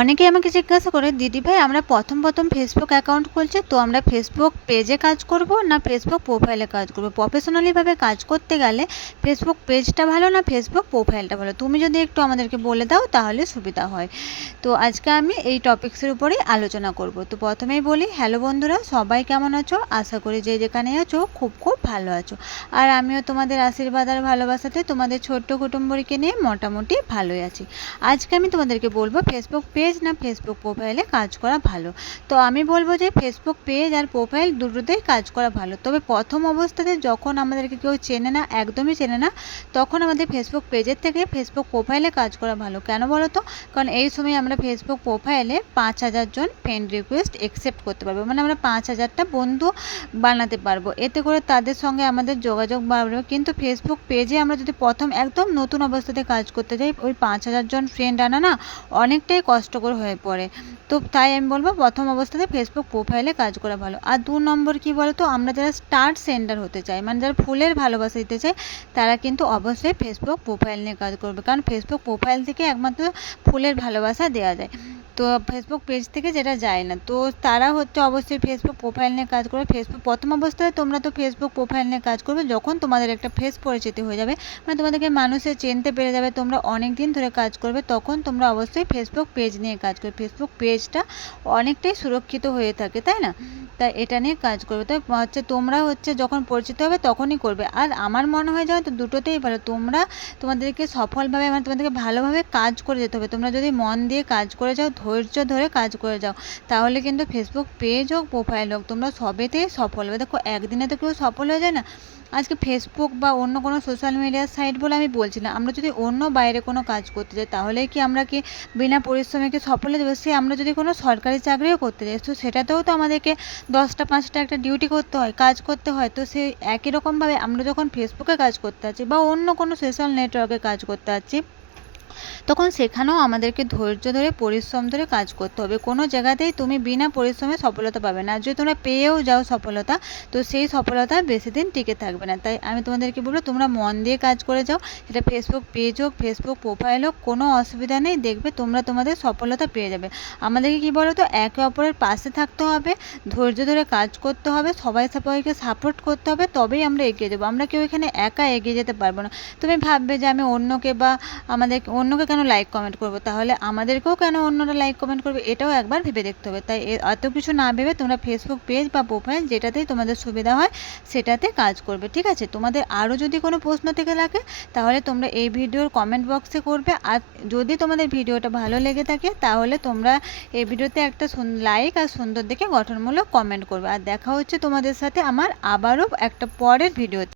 অনেকেই আমাকে জিজ্ঞাসা করে, দিদি ভাই আমরা প্রথম ফেসবুক অ্যাকাউন্ট খুলছি, তো আমরা ফেসবুক পেজে কাজ করব না ফেসবুক প্রোফাইলে কাজ করব। প্রফেশনালিভাবে কাজ করতে গেলে ফেসবুক পেজটা ভালো না ফেসবুক প্রোফাইলটা ভালো, তুমি যদি একটু আমাদেরকে বলে দাও তাহলে সুবিধা হয়। তো আজকে আমি এই টপিক্সের উপরেই আলোচনা করব। তো প্রথমেই বলি, হ্যালো বন্ধুরা, সবাই কেমন আছো? আশা করি যে যেখানে আছো খুব খুব ভালো আছো। আর আমিও তোমাদের আশীর্বাদ আর ভালোবাসাতে তোমাদের ছোট্ট কুটুম্বরীকে নিয়ে মোটামুটি ভালোই আছি। আজকে আমি তোমাদেরকে বলবো ফেসবুক পেজ না ফেসবুক প্রোফাইলে কাজ করা ভালো। তো আমি বলবো যে ফেসবুক পেজ আর প্রোফাইল দুটোতেই কাজ করা ভালো, তবে প্রথম অবস্থাতে যখন আমাদেরকে কেউ চেনে না, একদমই চেনে না, তখন আমাদের ফেসবুক পেজের থেকে ফেসবুক প্রোফাইলে কাজ করা ভালো। কেন বলো তো? কারণ এই সময় আমরা ফেসবুক প্রোফাইলে 5,000 জন ফ্রেন্ড রিকোয়েস্ট অ্যাকসেপ্ট করতে পারবো, মানে আমরা 5,000টা বন্ধু বানাতে পারবো। এতে করে তাদের সঙ্গে আমাদের যোগাযোগ বাড়বে। কিন্তু ফেসবুক পেজে আমরা যদি প্রথম একদম নতুন অবস্থাতে কাজ করতে যাই, ওই 5,000 জন ফ্রেন্ড আনা না অনেকটাই কষ্টকর হয়ে পড়ে। তো তাই আমি বলবো প্রথম অবস্থাতে ফেসবুক প্রোফাইলে কাজ করা ভালো। আর 2 নম্বর কি বলতো, আমরা যারা স্টার সেন্ডার হতে চাই, মানে যারা ফুলের ভালোবাসা দিতে চাই, তারা কিন্তু অবশ্যই ফেসবুক প্রোফাইল নিয়ে কাজ করবে। কারণ ফেসবুক প্রোফাইল থেকে একমাত্র ফুলের ভালোবাসা দেওয়া যায়, তো ফেসবুক পেজ থেকে যেটা যায় না। তো তারা হচ্ছে অবশ্যই ফেসবুক প্রোফাইল নিয়ে কাজ করবে। ফেসবুক প্রথম অবস্থায় তোমরা তো ফেসবুক প্রোফাইল নিয়ে কাজ করবে যখন তোমাদের একটা ফেস পরিচিতি হয়ে যাবে, মানে তোমাদেরকে মানুষে চিনতে পেরে যাবে, তোমরা অনেক দিন ধরে কাজ করবে, তখন তোমরা অবশ্যই ফেসবুক পেজ নিয়ে কাজ করবে। ফেসবুক পেজটা অনেকটাই সুরক্ষিত হয়ে থাকে, তাই না? তাই এটা নিয়ে কাজ করবে। তো হচ্ছে তোমরা হচ্ছে যখন পরিচিত হবে তখনই করবে। আর আমার মনে হয় যাও তো দুটোতেই ভালো। তোমরা তোমাদেরকে সফলভাবে, মানে তোমাদেরকে ভালোভাবে কাজ করে যেতে হবে। তোমরা যদি মন দিয়ে কাজ করে যাও, ধৈর্য ধরে কাজ করে যাও, তাহলে কিন্তু ফেসবুক পেজ হোক প্রোফাইল হোক, তোমরা সবেতেই সফল হবে। দেখো, একদিনে তো কেউ সফল হয়ে যায় না। আজকে ফেসবুক বা অন্য কোনো সোশ্যাল মিডিয়ার সাইট বলে আমি বলছি না, আমরা যদি অন্য বাইরে কোনো কাজ করতে যাই, তাহলে কি আমরা কি বিনা পরিশ্রমে কি সফল হয়ে যাবো? সে আমরা যদি কোনো সরকারি চাকরিও করতে যাই, তো সেটাতেও তো আমাদেরকে 10টা 5টা একটা ডিউটি করতে হয়, কাজ করতে হয়। তো সেই একই রকমভাবে আমরা যখন ফেসবুকে কাজ করতে যাচ্ছি বা অন্য কোনো সোশ্যাল নেটওয়ার্কে কাজ করতে যাচ্ছি, তখন সেখানেও আমাদেরকে ধৈর্য ধরে পরিশ্রম ধরে কাজ করতে হবে। কোনো জায়গাতেই তুমি বিনা পরিশ্রমে সফলতা পাবে না। যদি তোমরা পেয়েও যাও সফলতা, তো সেই সফলতা বেশি দিন টিকে থাকবে না। তাই আমি তোমাদেরকে বলবো, তোমরা মন দিয়ে কাজ করে যাও। সেটা ফেসবুক পেজ হোক ফেসবুক প্রোফাইল হোক, কোনো অসুবিধা নেই, দেখবে তোমরা তোমাদের সফলতা পেয়ে যাবে। আমাদেরকে কী বলো তো, একে অপরের পাশে থাকতে হবে, ধৈর্য ধরে কাজ করতে হবে, সবাইকে সাপোর্ট করতে হবে, তবেই আমরা এগিয়ে যাবো। আমরা কেউ এখানে একা এগিয়ে যেতে পারবো না। তুমি ভাববে যে আমি অন্যকে বা অন্যকে কেন লাইক কমেন্ট করবো, তাহলে আমাদেরকেও কেন অন্যরা লাইক কমেন্ট করবে, এটাও একবার ভেবে দেখতে হবে। তাই এত কিছু না ভেবে তোমরা ফেসবুক পেজ বা প্রোফাইল যেটাতেই তোমাদের সুবিধা হয় সেটাতে কাজ করবে, ঠিক আছে? তোমাদের আরও যদি কোনো প্রশ্ন থেকে থাকে, তাহলে তোমরা এই ভিডিওর কমেন্ট বক্সে করবে। আর যদি তোমাদের ভিডিওটা ভালো লেগে থাকে, তাহলে তোমরা এই ভিডিওতে একটা লাইক আর সুন্দর দেখে গঠনমূলক কমেন্ট করবে। আর দেখা হচ্ছে তোমাদের সাথে আমার আবারও একটা পরের ভিডিওতে।